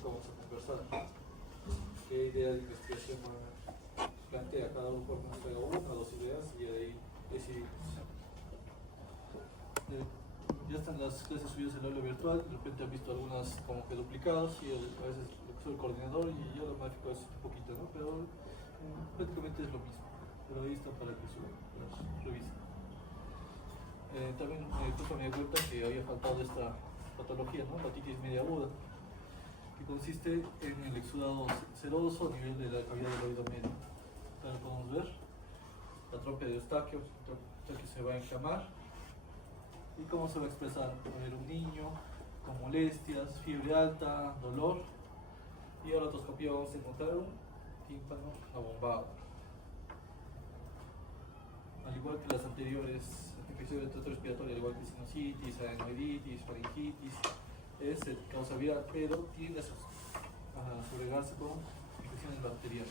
que vamos a conversar. ¿Qué idea de investigación plantea? Cada uno nos traiga una o dos ideas y ahí decidimos. Ya están las clases subidas en el aula virtual, de repente han visto algunas como que duplicadas y a veces soy el coordinador y yo lo modifico un poquito, ¿no? Pero prácticamente es lo mismo, pero ahí está para que las revisen. También justo me di cuenta que había faltado esta patología, ¿no? La otitis media aguda, que consiste en el exudado seroso a nivel de la cavidad del oído medio. Acá lo podemos ver, la trompa de Eustaquio, que se va a inflamar. ¿Y cómo se va a expresar? Va a haber un niño con molestias, fiebre alta, dolor, y a la otoscopía vamos a encontrar un tímpano abombado. Al igual que las anteriores infecciones del tracto respiratorio, al igual que sinusitis, adenoiditis, faringitis, es causa viral, pero tiende a segregarse con infecciones bacterianas.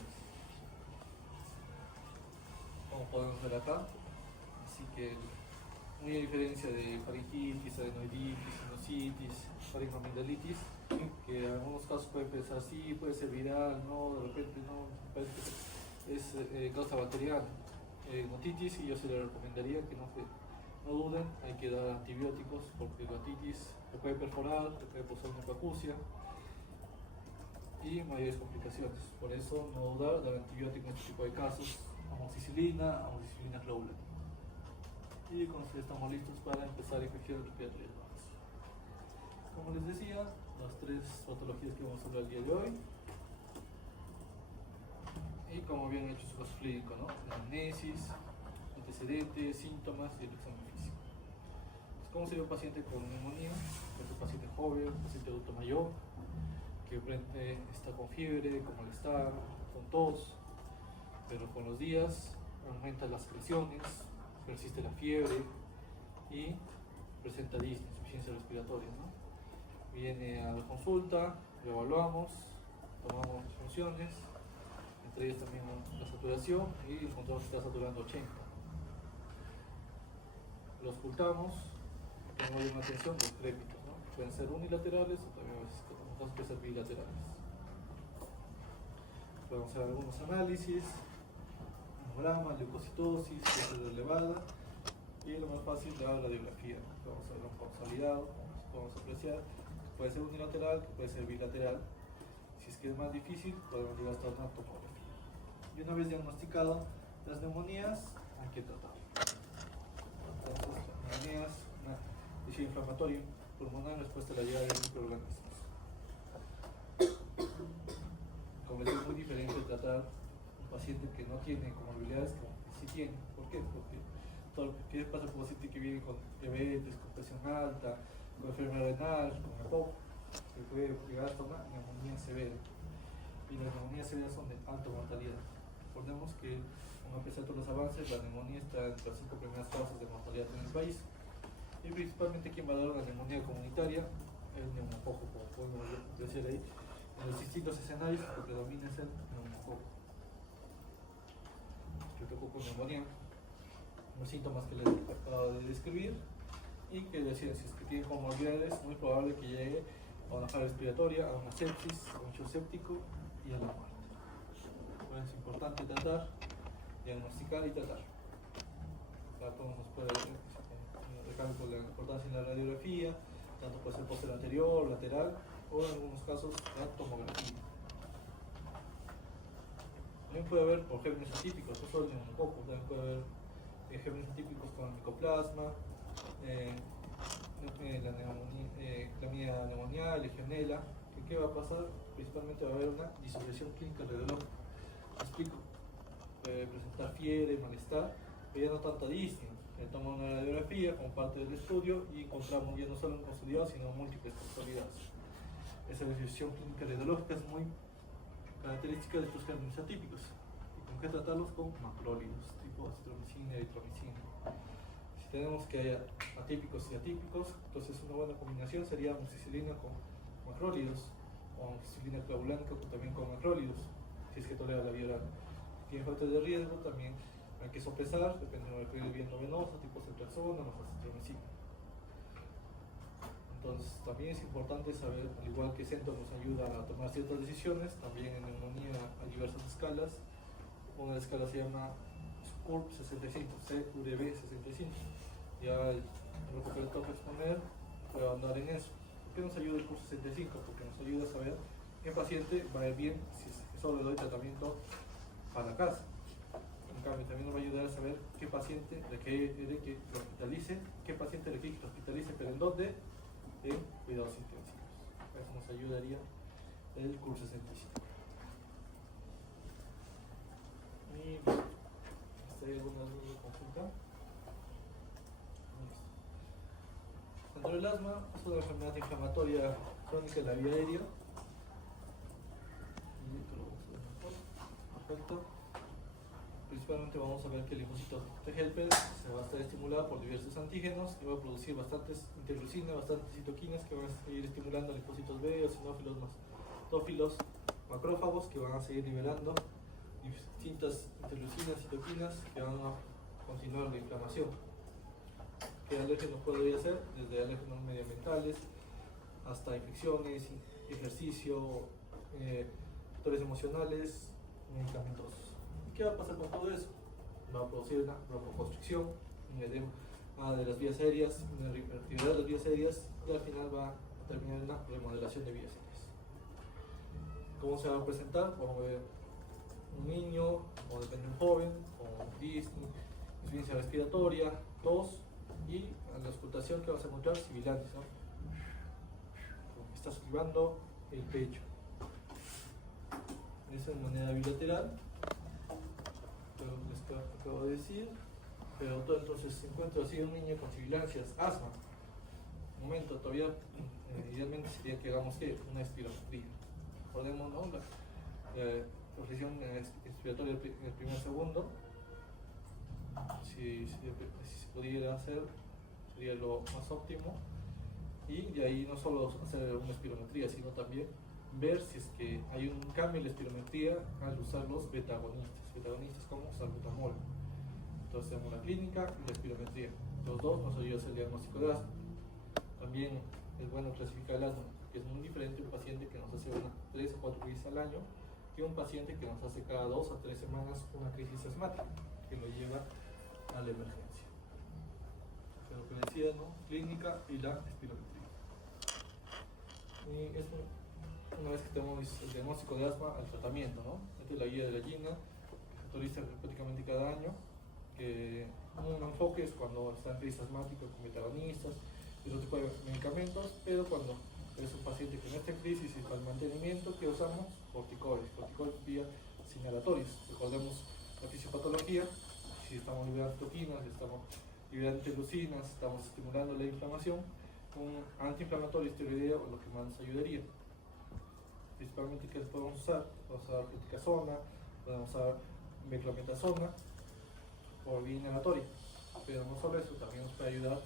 Como podemos ver acá, así que muy a diferencia de faringitis, adenoiditis, sinusitis, faringoamigdalitis, que en algunos casos puede empezar así, puede ser viral, no, de repente no, parece que es causa bacteriana. Otitis, y yo se le recomendaría que no duden, hay que dar antibióticos porque la otitis le puede perforar, le puede causar una hipoacusia y mayores complicaciones. Por eso no dudar, dar antibióticos en este tipo de casos, amoxicilina globulina. Y con esto estamos listos para empezar infecciones respiratorias bajas. Como les decía, las tres patologías que vamos a hablar el día de hoy. Y como habían hecho su caso clínico, ¿no? La anamnesis, antecedentes, síntomas y el examen físico. Entonces, ¿cómo sería un paciente con neumonía? Es un paciente joven, un paciente adulto mayor, que está con fiebre, con malestar, con tos, pero con los días aumentan las presiones, persiste la fiebre y presenta disnea, insuficiencia respiratoria, ¿no? Viene a la consulta, lo evaluamos, tomamos las funciones, entre ellas también la saturación, y encontramos que está saturando 80. Los ocultamos, tenemos una atención los crépitos, ¿no? Pueden ser unilaterales o también a veces pueden ser bilaterales. Podemos hacer algunos análisis, hemograma, leucocitosis, fiebre elevada, y lo más fácil la radiografía. Vamos a ver un consolidado, como podemos apreciar, que puede ser unilateral, que puede ser bilateral. Si es que es más difícil, podemos llegar hasta una tomografía. Y una vez diagnosticado las neumonías, hay que tratar. Entonces, las neumonías, una lesión inflamatoria pulmonar en respuesta a la llegada de microorganismos. Como es muy diferente tratar un paciente que no tiene comorbilidades que sí tiene. ¿Por qué? Porque todo lo que pasa por un paciente que viene con diabetes, con presión alta, con enfermedad renal, con EPOC, que puede llegar hasta una neumonía severa. Y las neumonías severas son de alta mortalidad. Recordemos que, a pesar de todos los avances, la neumonía está entre las 5 primeras causas de mortalidad en el país. Y principalmente quien valora la neumonía comunitaria es el neumococo, como podemos decir ahí. En los distintos escenarios lo que predomina es el neumococo. Streptococcus neumonía, los síntomas que les acabo de describir, y que decían, si es que tienen comorbilidades, es muy probable que llegue a una falla respiratoria, a una sepsis, a un shock séptico y a la muerte. Pues es importante tratar, diagnosticar y tratar. Para todos nos puede recalco la importancia en la radiografía, tanto puede ser posterior anterior, lateral, o en algunos casos la tomografía. También puede haber por gérmenes atípicos, no solo el neumococo, también puede haber gérmenes atípicos con micoplasma, clamidia neumonial, legionela. ¿Qué va a pasar? Principalmente va a haber una disociación clínica radiológica. ¿Me explico? Puede presentar fiebre, malestar, pero ya no tanta disnea. Le tomamos una radiografía como parte del estudio y encontramos ya no solo un consolidado, sino múltiples consolidados. Esa disociación clínica radiológica es muy característica de estos gérmenes atípicos. ¿Y con qué tratarlos? Con macrólidos, tipo acitromicina y eritromicina. Si tenemos que haya atípicos y atípicos, entonces una buena combinación sería amoxicilina con macrólidos, o amoxicilina clavulánica también con macrólidos, si es que tolera la vía oral. Si tiene factores de riesgo, también hay que sopesar, dependiendo del vía venosa, tipo ceftriaxona o acitromicina. Entonces también es importante saber, al igual que CENTO nos ayuda a tomar ciertas decisiones, también en neumonía hay diversas escalas. Una escala se llama CURB 65, CURB 65. Ya lo que le toca exponer, puedo andar en eso. ¿Por qué nos ayuda el CURB 65? Porque nos ayuda a saber qué paciente va a ir bien si solo le doy tratamiento para la casa. En cambio, también nos va a ayudar a saber qué paciente requiere que lo hospitalice, qué paciente requiere que lo hospitalice, pero en dónde, en cuidados intensivos. Eso nos ayudaría el CURB 65. Y ¿hay alguna duda consulta? Dentro del asma es una enfermedad inflamatoria crónica de la vía aérea. Perfecto. Principalmente vamos a ver que el linfocito T helper se va a estar estimulado por diversos antígenos y va a producir bastantes interleucinas, bastantes citoquinas que van a seguir estimulando linfocitos B, eosinófilos, mastófilos, macrófagos que van a seguir liberando distintas interleucinas, citoquinas que van a continuar la inflamación. ¿Qué alérgenos podría ser? Desde alérgenos medioambientales hasta infecciones, ejercicio, factores emocionales, medicamentosos. ¿Y qué va a pasar con todo eso? Va a producir una broncoconstricción, un edema de las vías aéreas, una hiperactividad de las vías aéreas y al final va a terminar en una remodelación de vías aéreas. ¿Cómo se va a presentar? Vamos a ver un niño o depende de un joven con insuficiencia respiratoria, tos y a la auscultación que vas a encontrar sibilantes, ¿no? Está salivando el pecho. Eso de manera bilateral, les acabo de decir, pero entonces se encuentra así un niño con sibilancias, asma. Un momento, todavía idealmente sería que hagamos una espirometría. Recordemos, ¿no? La posición expiratoria en el primer segundo. Si se pudiera hacer, sería lo más óptimo. Y de ahí no solo hacer una espirometría, sino también ver si es que hay un cambio en la espirometría al usar los beta-agonistas como salbutamol. Entonces tenemos la clínica y la espirometría. Los dos nos ayudan a hacer el diagnóstico de asma. También es bueno clasificar el asma, que es muy diferente un paciente que nos hace 3 o 4 crisis al año que un paciente que nos hace cada 2 a 3 semanas una crisis asmática que lo lleva a la emergencia. Lo que decía, ¿no? Clínica y la espirometría. Y eso, una vez que tenemos el diagnóstico de asma, el tratamiento, ¿no? Esta es la guía de la GINA, que se actualiza prácticamente cada año, que un enfoque es cuando está en crisis asmática con beta-agonistas y otro tipo de medicamentos, pero cuando es un paciente que no está en crisis y para el mantenimiento, que usamos corticoides vía inhalatorios. Recordemos la fisiopatología, si estamos liberando citoquinas, si estamos liberando interleucinas, estamos estimulando la inflamación, un antiinflamatorio esteroideo es lo que más nos ayudaría. Principalmente, ¿qué podemos usar? Podemos usar fluticasona, podemos usar beclometasona por vía inhalatoria. Pero no solo eso, también nos puede ayudar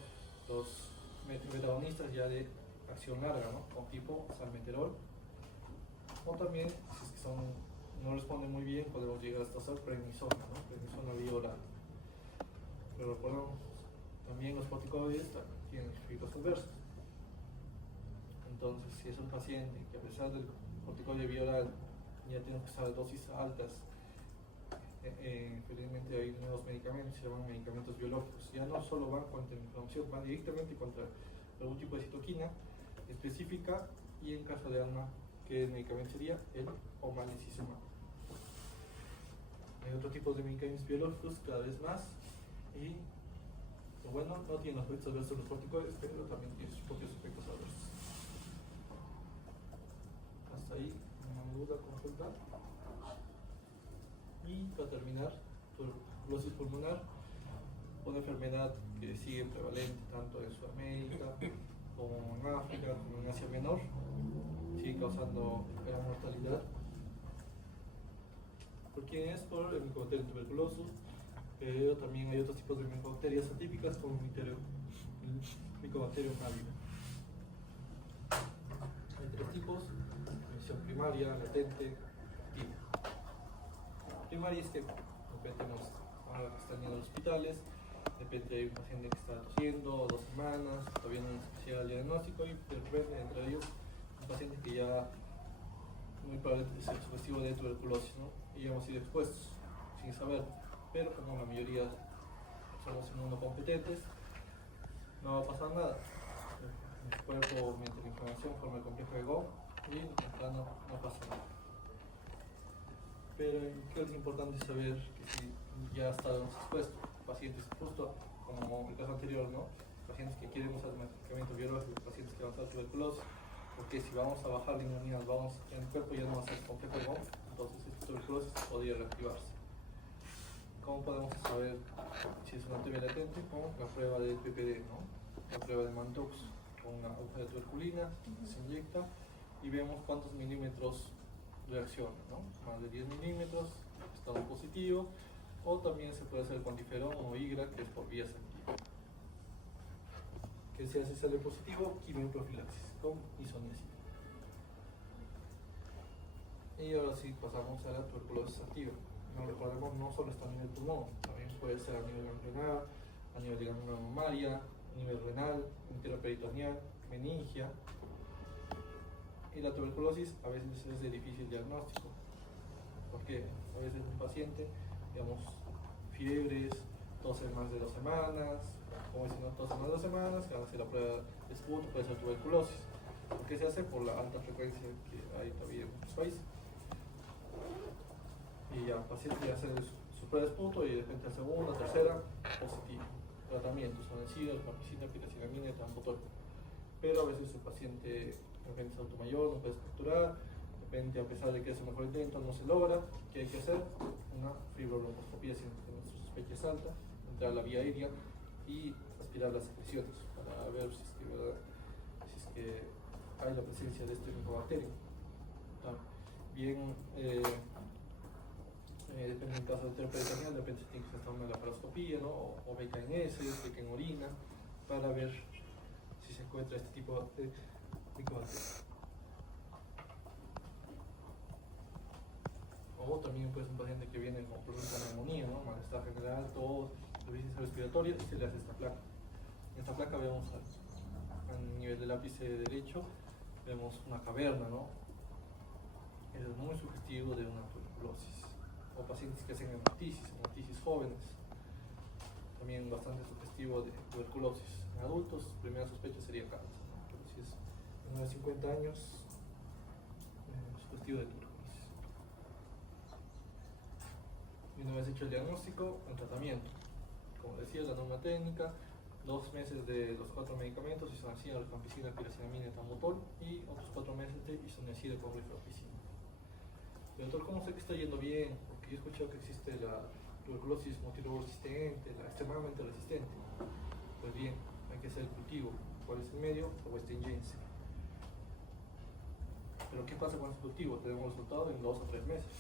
los beta-agonistas ya de acción larga, ¿no? Con tipo salmeterol. O también, si es que no responden muy bien, podemos llegar hasta usar prednisona, ¿no? Prednisona vía oral. Pero recordemos, también los corticoides tienen efectos adversos. Entonces, si es un paciente que a pesar del corticoide vía oral ya tiene que usar dosis altas, felizmente hay nuevos medicamentos, se llaman medicamentos biológicos. Ya no solo van contra la inflamación, van directamente contra algún tipo de citoquina específica y en caso de asma, ¿qué medicamento sería? El omalizumab. Hay otros tipos de medicamentos biológicos cada vez más y bueno, no tienen los efectos adversos de los corticoides, pero también tienen sus propios efectos adversos. Hasta ahí, una duda, consulta. Y para terminar, tuberculosis pulmonar, una enfermedad que sigue prevalente tanto en Sudamérica como en África, como en Asia Menor, sigue causando gran mortalidad. ¿Por quién es? Por el Mycobacterium tuberculosis, pero también hay otros tipos de micobacterias atípicas como el Mycobacterium avium. Hay 3 tipos: infección primaria, latente, activa. Primaria es que tenemos ahora que están yendo a los hospitales, repente hay un paciente que está tosiendo 2 semanas, todavía no se llega al diagnóstico, y de repente entre ellos un paciente que ya muy probablemente es sugestivo de tuberculosis, ¿no? Y hemos sido expuestos sin saber, pero como la mayoría somos inmunocompetentes, no va a pasar nada. El cuerpo, mediante la inflamación, forma el complejo de GO y no pasa nada. Pero creo que es importante saber que si ya estamos expuestos, pacientes justo como el caso anterior, ¿no? Pacientes que quieren usar medicamentos biológicos, pacientes que van a usar tuberculosis, porque si vamos a bajar la inmunidad, el cuerpo ya no va a ser complejo de GO, entonces esta tuberculosis podría reactivarse. ¿Cómo podemos saber si es una TB latente? Con la prueba del PPD, ¿no? La prueba de Mantoux, con una aguja de tuberculina, se inyecta y vemos cuántos milímetros reacciona, ¿no? Más de 10 milímetros, estado positivo, o también se puede hacer cuantiferón o IGRA, que es por vía sanguínea. Que si hace sale positivo, quimioprofilaxis con isoniazida. Y ahora sí pasamos a la tuberculosis activa. No recordemos, no solo está a nivel pulmón, también puede ser a nivel ganglionar, a nivel de glándula mamaria, a nivel renal, enteroperitoneal, meningia. Y la tuberculosis a veces es de difícil diagnóstico, porque a veces un paciente, digamos, fiebres, tose más de 2 semanas, como dicen, tose más de 2 semanas, que van a hacer la prueba de esputo, puede ser tuberculosis. ¿Por qué se hace? Por la alta frecuencia que hay todavía en muchos países. Y ya, el paciente ya hace su prueba de esputo y de repente la segunda, tercera, positivo. Tratamientos, sonacida, rifampicina, piracinamida y tambutol. Pero a veces el paciente de repente es adulto mayor, no puede estructurar, de repente a pesar de que es un mejor intento no se logra. ¿Qué hay que hacer? Una fibrobroncoscopía si nuestra sospecha es alta, entrar a la vía aérea y aspirar las secreciones para ver si es que, ¿verdad? Si es que hay la presencia de este micobacterio. Bien, depende del caso del enteroperitoneal, de repente se tiene que hacer una laparoscopía, ¿no? O beca en heces, beca en orina, para ver si se encuentra este tipo de micobacterias. O también pues un paciente que viene con problemas de neumonía, ¿no? Malestar general, tos, deficiencia respiratoria, y se le hace esta placa. En esta placa vemos a nivel del ápice derecho, vemos una caverna, ¿no? Es muy sugestivo de una tuberculosis. O pacientes que hacen hematitis jóvenes, también bastante sugestivo de tuberculosis. En adultos, primera sospecha sería cáncer, ¿no? Pero si es menor de 50 años, sugestivo de tuberculosis. Y una vez hecho el diagnóstico, el tratamiento. Como decía, la norma técnica, 2 meses de los 4 medicamentos, isoniazida, rifampicina, piracinamida, tambutol, y otros 4 meses de isoniazida con rifampicina. Doctor, ¿cómo sé que está yendo bien? Porque yo he escuchado que existe la tuberculosis multiresistente, la extremadamente resistente. Pues bien, hay que hacer el cultivo. ¿Cuál es el medio? La Westringense. Pero ¿qué pasa con ese cultivo? Tenemos resultado en 2 o 3 meses.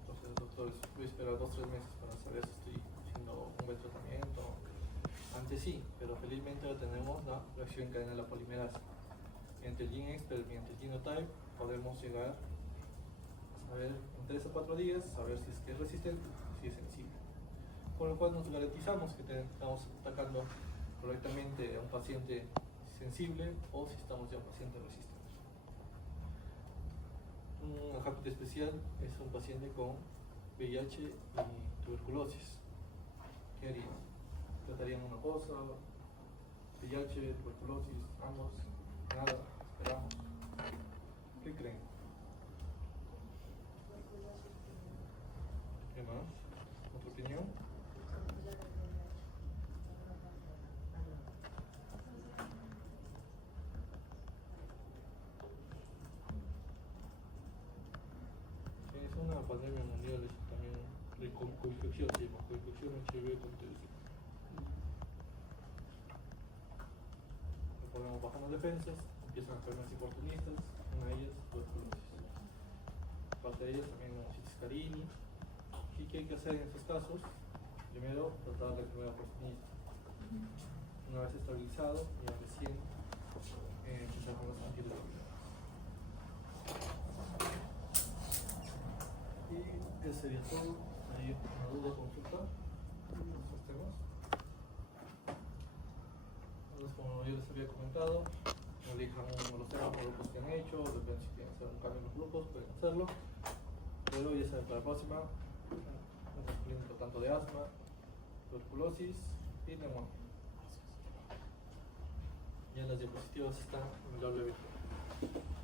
Entonces, doctores, voy a esperar 2 o 3 meses para saber si estoy haciendo un buen tratamiento. Antes sí, pero felizmente ahora tenemos la reacción en cadena de la polimerasa. Mediante el GeneXpert, mediante el Genotype, podemos llegar a ver en 3 o 4 días, saber si es que es resistente o si es sensible. Con lo cual nos garantizamos que estamos atacando correctamente a un paciente sensible o si estamos ya a un paciente resistente. Un agente especial es un paciente con VIH y tuberculosis. ¿Qué harían? ¿Tratarían una cosa? VIH, tuberculosis, ambos, nada, esperamos. ¿Qué creen? ¿Qué más? ¿Otra opinión? Sí, es una pandemia mundial, es también de coinfección, sí, coinfección HIV con TDC. Recordemos, bajan las defensas, empiezan enfermedades oportunistas, una de ellas tuberculosis. Aparte de ellas también hemocitis carini. ¿Y qué hay que hacer en estos casos? Primero, tratar la enfermedad oportunista. Una vez estabilizado, ya recién empezar con los antiretrovirales. Y eso sería todo. ¿Hay una duda, consulta? ¿Estos temas? yo les había comentado, elijan los temas por grupos que han hecho, depende si quieren hacer un cambio en los grupos, pueden hacerlo. Pero ya saben, para la próxima, un clínico tanto de asma, tuberculosis y neumonía. Ya las diapositivas están en el aula virtual.